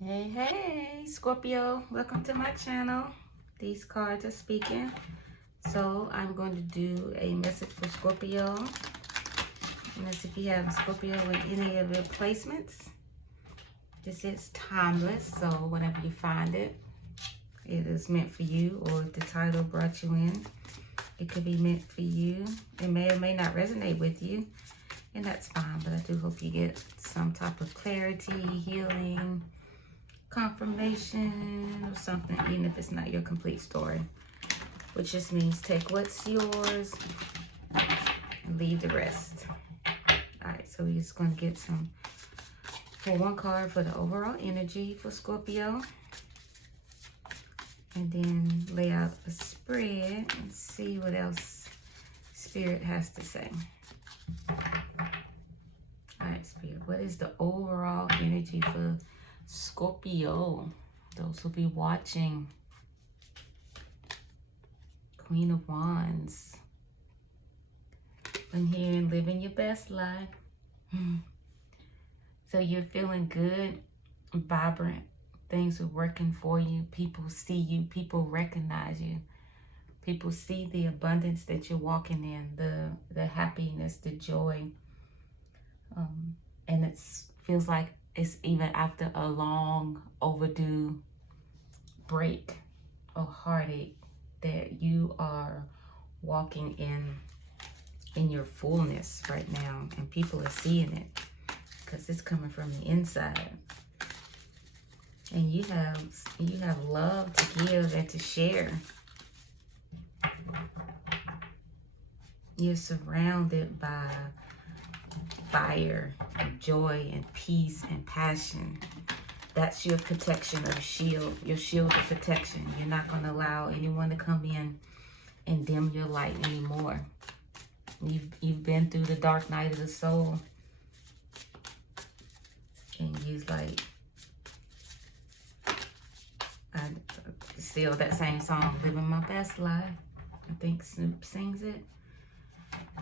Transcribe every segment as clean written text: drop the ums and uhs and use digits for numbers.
Hey, Scorpio, welcome to my channel. These cards are speaking. So I'm going to do a message for Scorpio. And that's if you have Scorpio in any of your placements. This is timeless, so whenever you find it, it is meant for you, or if the title brought you in, it could be meant for you. It may or may not resonate with you, and that's fine, but I do hope you get some type of clarity, healing, confirmation or something, even if it's not your complete story, which just means take what's yours and leave the rest. All right, so we're just going to get some for one card for the overall energy for Scorpio, and then lay out a spread and see what else Spirit has to say. All right, Spirit, what is the overall energy for Scorpio? Those who'll be watching. Queen of Wands. I'm here and living your best life. So you're feeling good, vibrant. Things are working for you. People see you. People recognize you. People see the abundance that you're walking in, the happiness, the joy. And it feels like it's even after a long overdue break or heartache that you are walking in your fullness right now, and people are seeing it because it's coming from the inside. And you have love to give and to share. You're surrounded by fire, joy, and peace and passion. That's your protection or shield, your shield of protection. You're not going to allow anyone to come in and dim your light anymore. You've been through the dark night of the soul, and you're like, I still that same song, living my best life. I think Snoop sings it.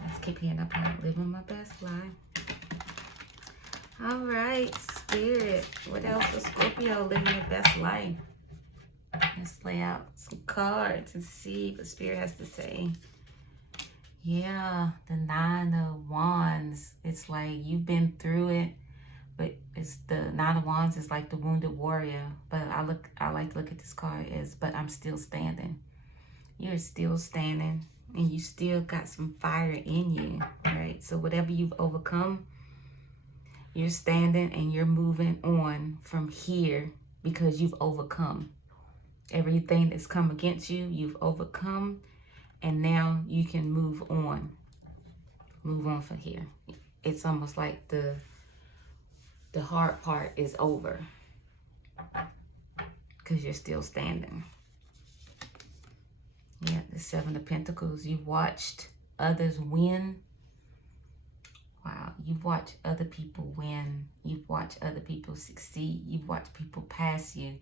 Let's keep hearing up here, living my best life. All right, Spirit, what else for Scorpio living your best life? Let's lay out some cards and see what Spirit has to say. Yeah, the Nine of Wands. It's like you've been through it, but it's the Nine of Wands is like the wounded warrior. But I like to look at this card as, but I'm still standing. You're still standing, and you still got some fire in you, right? So whatever you've overcome, you're standing and you're moving on from here because you've overcome. Everything that's come against you, you've overcome, and now you can move on. Move on from here. It's almost like the hard part is over because you're still standing. Yeah, the Seven of Pentacles. You've watched others win. Wow, you've watched other people win. You've watched other people succeed. You've watched people pass you.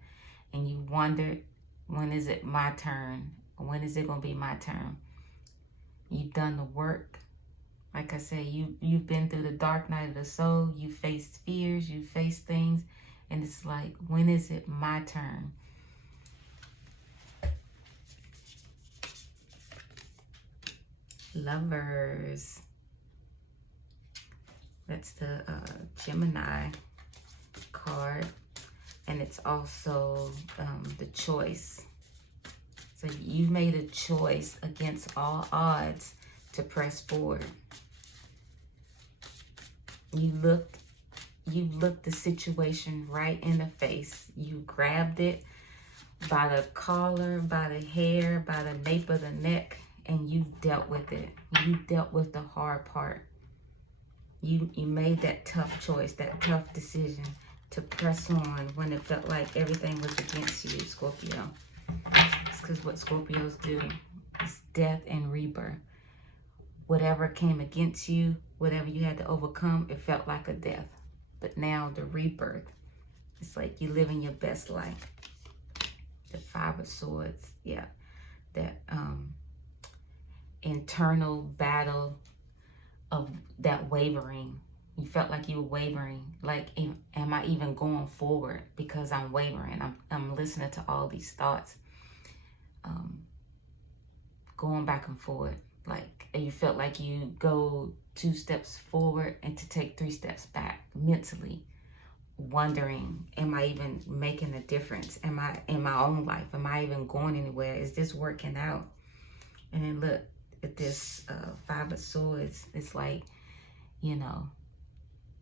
And you wondered, when is it my turn? When is it going to be my turn? You've done the work. Like I said, you've been through the dark night of the soul. You faced fears. You faced things. And it's like, when is it my turn? Lovers. That's the Gemini card, and it's also the choice. So you made a choice against all odds to press forward. You looked the situation right in the face. You grabbed it by the collar, by the hair, by the nape of the neck, and you dealt with it. You dealt with the hard part. You made that tough choice, that tough decision to press on when it felt like everything was against you, Scorpio. It's because what Scorpios do is death and rebirth. Whatever came against you, whatever you had to overcome, it felt like a death. But now the rebirth, it's like you're living your best life. The Five of Swords, yeah. That internal battle of that wavering, You felt like you were wavering. Like, am I even going forward because I'm wavering? I'm listening to all these thoughts, going back and forth. Like, you felt like you go 2 steps forward and to take 3 steps back mentally, wondering, am I even making a difference? Am I in my own life? Am I even going anywhere? Is this working out? And then look at this 5 of Swords. It's like, you know,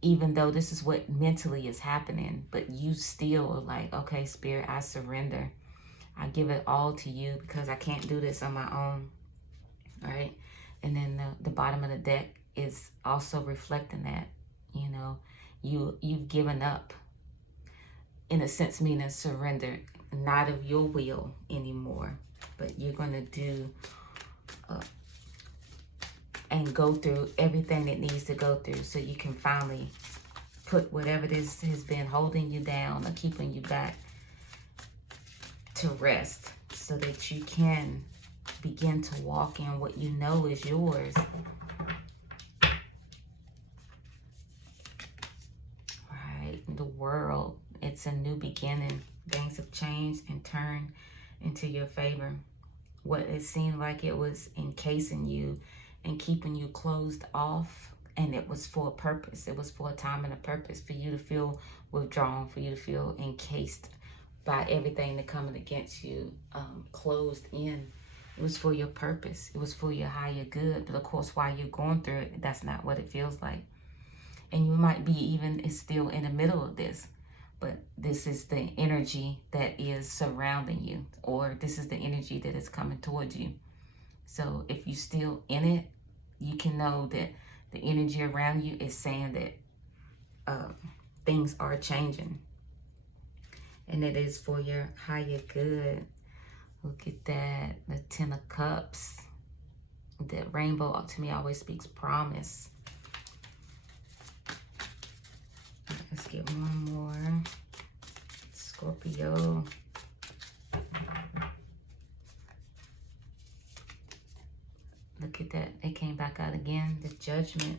even though this is what mentally is happening, but you still are like, okay, Spirit, I surrender. I give it all to you because I can't do this on my own. All right. And then the bottom of the deck is also reflecting that, you know, you've given up, in a sense, meaning surrender, not of your will anymore, but you're going to do and go through everything that needs to go through so you can finally put whatever this has been holding you down or keeping you back to rest, so that you can begin to walk in what you know is yours. Right? The world, it's a new beginning. Things have changed and turned into your favor. What it seemed like it was encasing you and keeping you closed off, and it was for a purpose. It was for a time and a purpose, for you to feel withdrawn, for you to feel encased by everything that coming against you, closed in. It was for your purpose. It was for your higher good. But of course, while you're going through it, that's not what it feels like. And you might be even still in the middle of this, but this is the energy that is surrounding you, or this is the energy that is coming towards you. So if you're still in it, you can know that the energy around you is saying that things are changing. And it is for your higher good. Look at that, the 10 of Cups. That rainbow to me always speaks promise. Let's get one more. Scorpio. Look at that. It came back out again. The Judgment.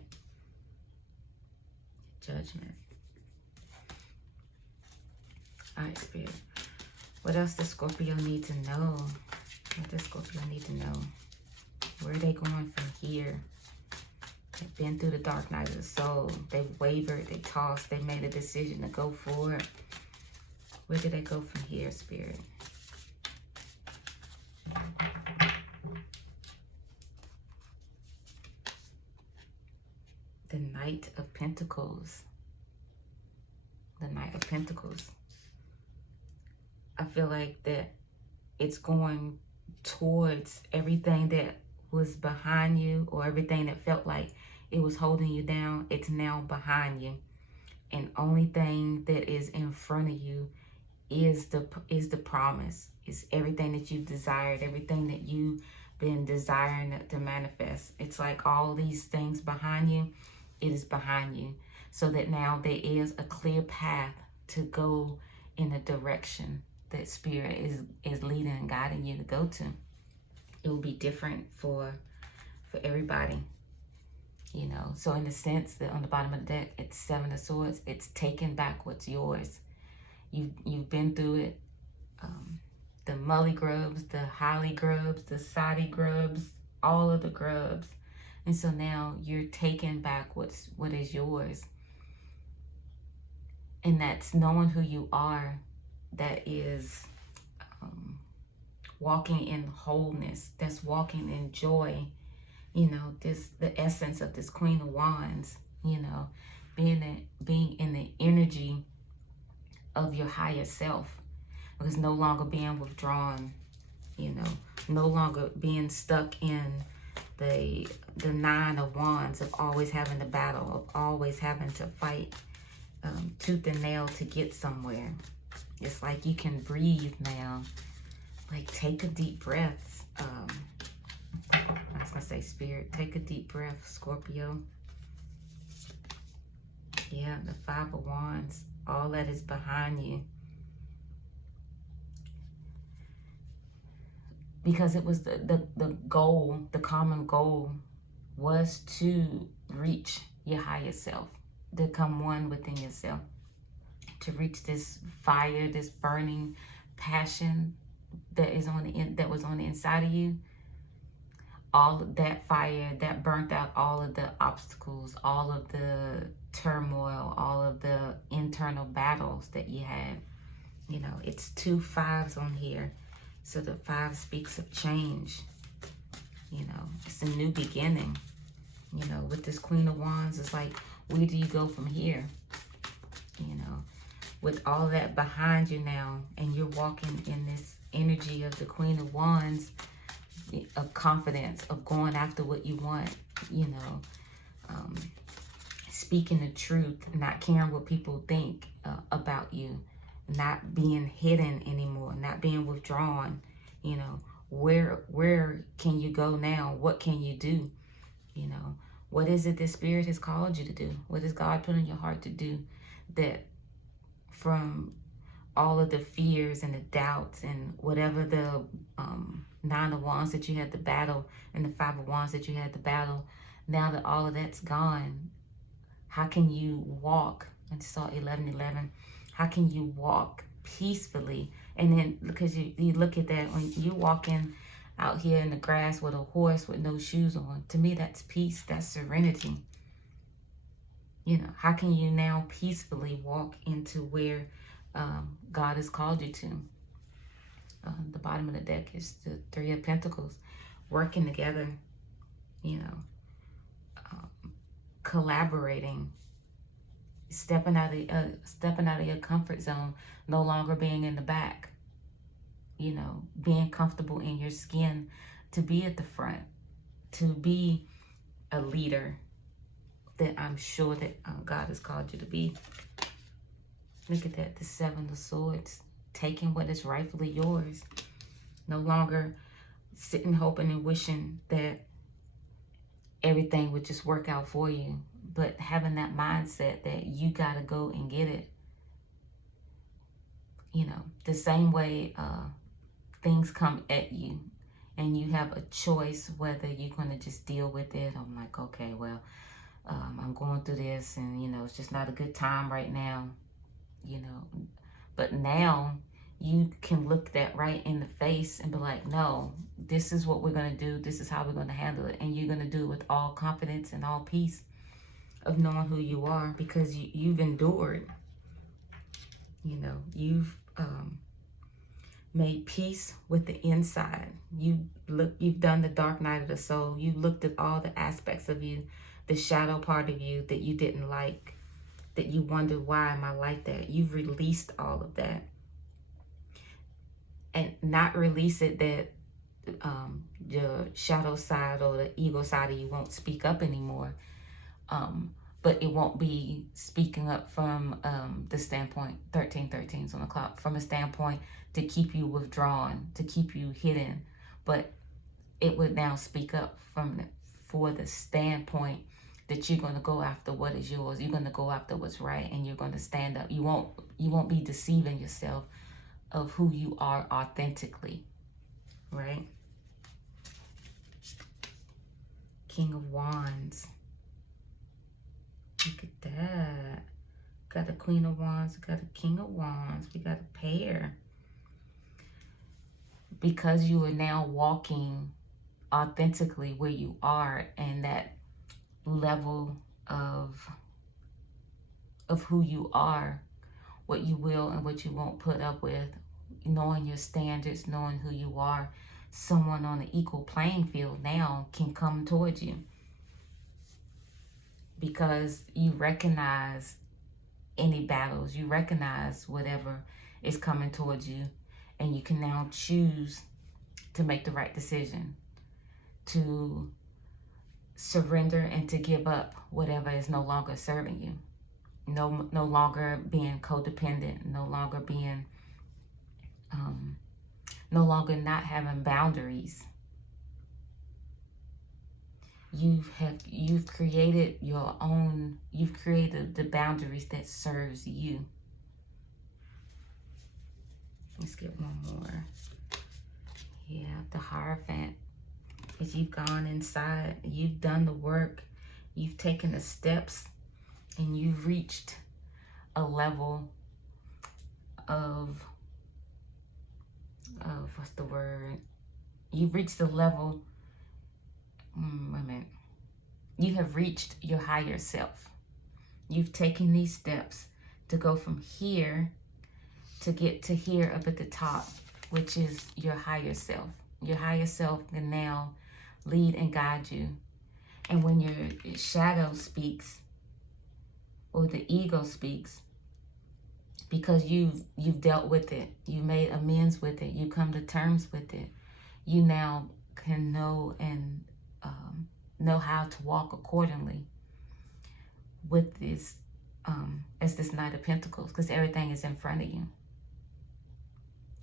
Judgment. All right, Spirit. What else does Scorpio need to know? What does Scorpio need to know? Where are they going from here? They've been through the dark night of the soul. They wavered, they tossed, they made a decision to go forward. Where do they go from here, Spirit? The Knight of Pentacles. The Knight of Pentacles. I feel like that it's going towards everything that was behind you, or everything that felt like it was holding you down. It's now behind you, and only thing that is in front of you is the promise. It's everything that you've desired, everything that you've been desiring to manifest. It's like all these things behind you, it is behind you, so that now there is a clear path to go in the direction that Spirit is leading and guiding you to go to. It will be different for everybody, you know. So in the sense that on the bottom of the deck, it's 7 of Swords. It's taking back what's yours. You've been through it. The Mully grubs, the Holly grubs, the Sadi grubs, all of the grubs. And so now you're taking back what is yours. And that's knowing who you are. That is walking in wholeness. That's walking in joy. You know, the essence of this Queen of Wands. You know, being in the energy of your higher self, because no longer being withdrawn. You know, no longer being stuck in the 9 of Wands, of always having to battle, of always having to fight tooth and nail to get somewhere. It's like you can breathe now. Like, take a deep breath. I was going to say, Spirit, take a deep breath, Scorpio. Yeah, the 5 of Wands. All that is behind you. Because it was the goal, the common goal was to reach your higher self. become one within yourself, to reach this fire, this burning passion that is on that was on the inside of you. All of that fire that burnt out all of the obstacles, all of the turmoil, all of the internal battles that you had. You know, it's 2 5s on here. So the 5 speaks of change. You know, it's a new beginning. You know, with this Queen of Wands, it's like, where do you go from here? You know, with all that behind you now, and you're walking in this energy of the Queen of Wands, of confidence, of going after what you want, you know, speaking the truth, not caring what people think about you, not being hidden anymore, not being withdrawn. You know, where can you go now? What can you do? You know, what is it that Spirit has called you to do? What has God put in your heart to do, that from all of the fears and the doubts and whatever the 9 of Wands that you had to battle and the 5 of Wands that you had to battle, now that all of that's gone, how can you walk? I saw 11:11. How can you walk peacefully? And then, because you look at that, when you're walking out here in the grass with a horse with no shoes on, to me that's peace, that's serenity. You know, how can you now peacefully walk into where God has called you to? The bottom of the deck is the 3 of Pentacles, working together, you know, collaborating, stepping out of your comfort zone, no longer being in the back, you know, being comfortable in your skin, to be at the front, to be a leader that I'm sure that God has called you to be. Look at that, the 7 of Swords, taking what is rightfully yours. No longer sitting, hoping, and wishing that everything would just work out for you, but having that mindset that you got to go and get it. You know, the same way things come at you and you have a choice whether you're going to just deal with it. I'm like, okay, well, I'm going through this and, you know, it's just not a good time right now, you know. But now you can look that right in the face and be like, no, this is what we're going to do. This is how we're going to handle it. And you're going to do it with all confidence and all peace of knowing who you are, because you've endured. You know, you've made peace with the inside. You've done the dark night of the soul. You looked at all the aspects of you, the shadow part of you that you didn't like, that you wondered, why am I like that? You've released all of that. And not release it that the shadow side or the ego side of you won't speak up anymore. But it won't be speaking up from the standpoint, 1313's on the clock, from a standpoint to keep you withdrawn, to keep you hidden. But it would now speak up for the standpoint that you're going to go after what is yours. You're going to go after what's right, and you're going to stand up. You won't be deceiving yourself of who you are authentically, right? King of Wands. Look at that. Got the Queen of Wands, got the King of Wands. We got a pair. Because you are now walking authentically where you are, and that level of who you are, what you will and what you won't put up with, knowing your standards, knowing who you are, someone on an equal playing field now can come towards you, because you recognize any battles, you recognize whatever is coming towards you, and you can now choose to make the right decision, to surrender and to give up whatever is no longer serving you. No longer being codependent, no longer being, no longer not having boundaries. You've created your own, you've created the boundaries that serves you. Let's get one more. Yeah, the Hierophant. As you've gone inside, you've done the work, you've taken the steps and you've reached a level of what's the word? You've reached the level, wait a minute. You have reached your higher self. You've taken these steps to go from here to get to here up at the top, which is your higher self. Your higher self can now lead and guide you. And when your shadow speaks, or the ego speaks, because you've dealt with it, you made amends with it, you come to terms with it, you now can know and know how to walk accordingly with this, as this Knight of Pentacles, because everything is in front of you.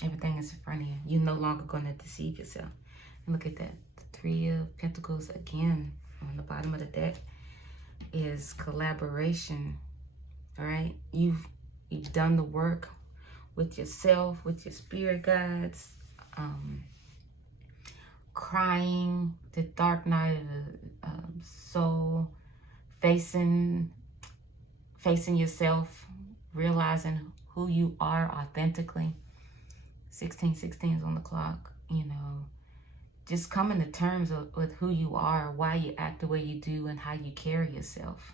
Everything is in front of you. You're no longer going to deceive yourself. And look at that. The Three of Pentacles again on the bottom of the deck is collaboration. All right? You've done the work with yourself, with your spirit guides, crying, the dark night of the soul, facing yourself, realizing who you are authentically. 1616 is on the clock, you know, just coming to terms with who you are, why you act the way you do, and how you carry yourself.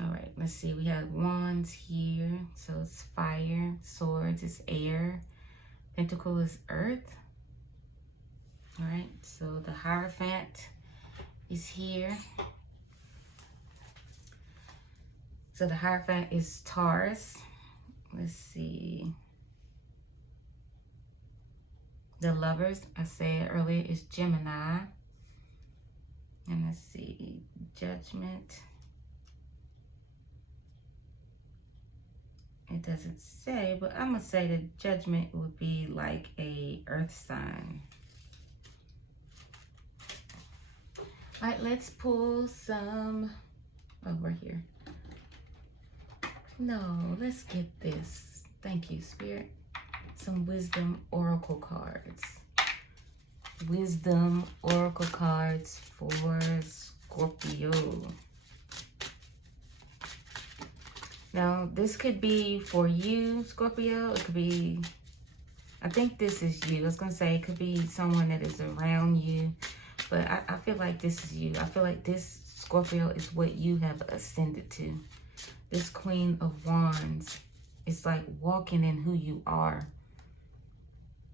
All right, let's see. We have wands here, so it's fire. Swords is air. Pentacle is earth. All right, so the Hierophant is here. So the Hierophant is Taurus. Let's see. The Lovers, I said earlier, is Gemini. And let's see, Judgment. It doesn't say, but I'm going to say that Judgment would be like a earth sign. All right, let's pull some over here. No, let's get this. Thank you, Spirit. Some Wisdom Oracle cards. Wisdom Oracle cards for Scorpio. Now, this could be for you, Scorpio. It could be, I think this is you. I was going to say it could be someone that is around you. But I feel like this is you. I feel like this, Scorpio, is what you have ascended to. This Queen of Wands is like walking in who you are.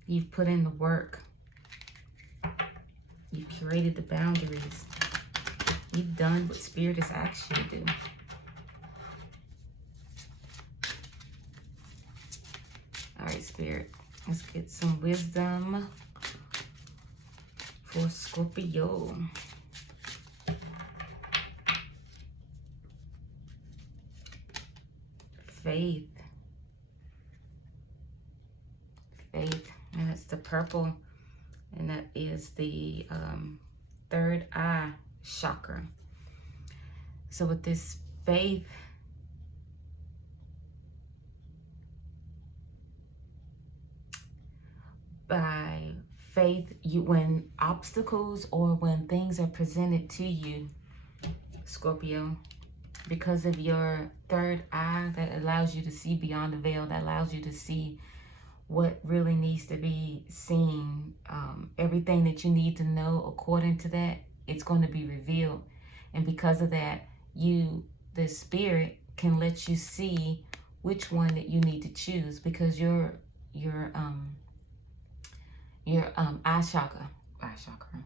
You've put in the work. You've curated the boundaries. You've done what Spirit has asked you to do. All right, Spirit. Let's get some wisdom for Scorpio. Faith. Faith. And it's the purple. And that is the third eye chakra. So with this faith, by faith, when obstacles or when things are presented to you, Scorpio, because of your third eye that allows you to see beyond the veil, that allows you to see what really needs to be seen, everything that you need to know according to that, it's going to be revealed. And because of that, the Spirit can let you see which one that you need to choose, because your eye chakra,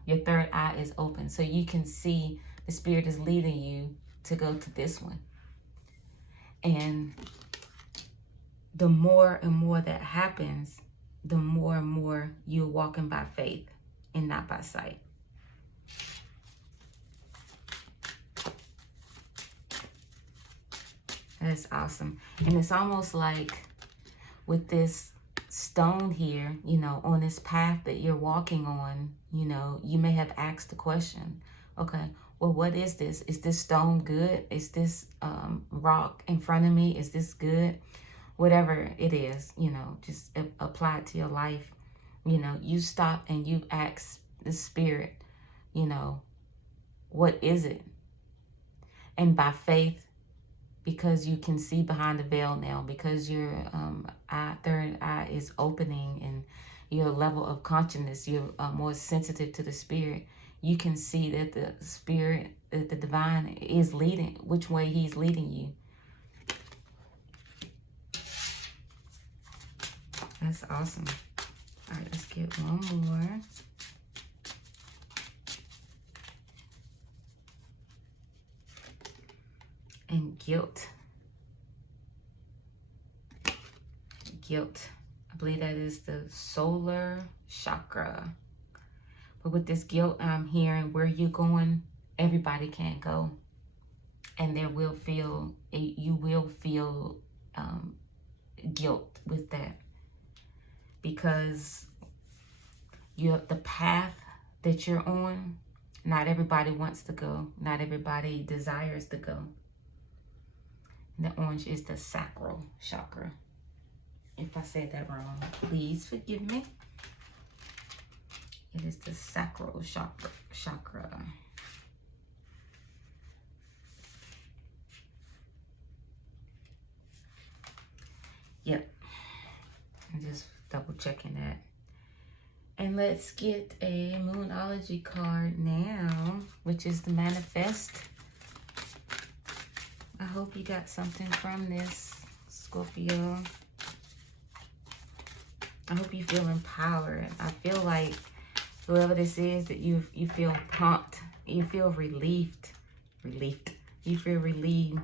your third eye is open, so you can see the Spirit is leading you to go to this one. And the more and more that happens, the more and more you're walking by faith and not by sight. That's awesome. And it's almost like with this stone here, you know, on this path that you're walking on, you know, you may have asked the question, okay, well, what is this? Is this stone good? Is this rock in front of me? Is this good? Whatever it is, you know, just apply it to your life. You know, you stop and you ask the Spirit, you know, what is it? And by faith, because you can see behind the veil now, because your third eye is opening and your level of consciousness, you're more sensitive to the spirit. You can see that the spirit, that the divine is leading, which way he's leading you. That's awesome. All right, let's get one more. And guilt. Guilt. I believe that is the solar chakra. But with this guilt, I'm hearing where you're going, everybody can't go. And you will feel guilt with that. Because the path that you're on, not everybody wants to go. Not everybody desires to go. And the orange is the sacral chakra. If I said that wrong, please forgive me. It is the sacral chakra. Yep. I'm just double checking that. And let's get a Moonology card now, which is the manifest. I hope you got something from this, Scorpio. I hope you feel empowered. I feel like whoever this is, that you feel pumped. You feel relieved. You feel relieved.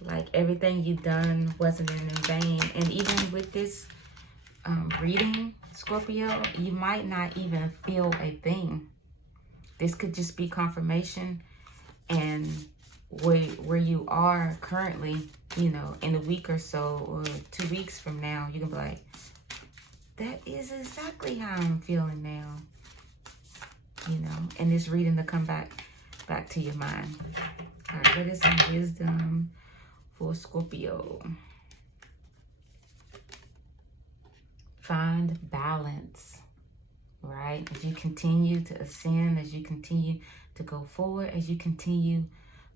Like everything you've done wasn't in vain. And even with this reading, Scorpio, you might not even feel a thing. This could just be confirmation. And where you are currently, you know, in a week or so, or 2 weeks from now, you can be like, that is exactly how I'm feeling now. You know, and this reading to come back to your mind. All right, what is some wisdom for Scorpio? Find balance, right? As you continue to ascend, as you continue to go forward, as you continue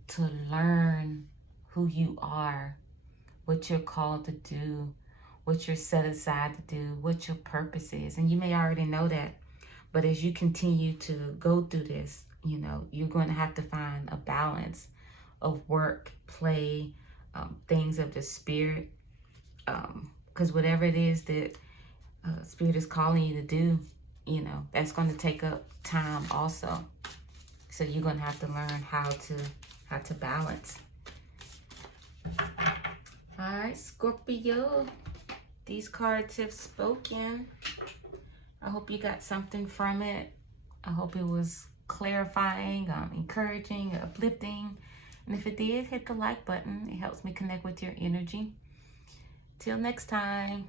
to learn who you are, what you're called to do, what you're set aside to do, what your purpose is. And you may already know that, but as you continue to go through this, you know, you're going to have to find a balance of work, play, things of the spirit, because whatever it is that spirit is calling you to do, you know, that's going to take up time also. So you're going to have to learn how to balance. All right, Scorpio, these cards have spoken. I hope you got something from it. I hope it was clarifying, encouraging, uplifting. And if it did, hit the like button. It helps me connect with your energy. Till next time.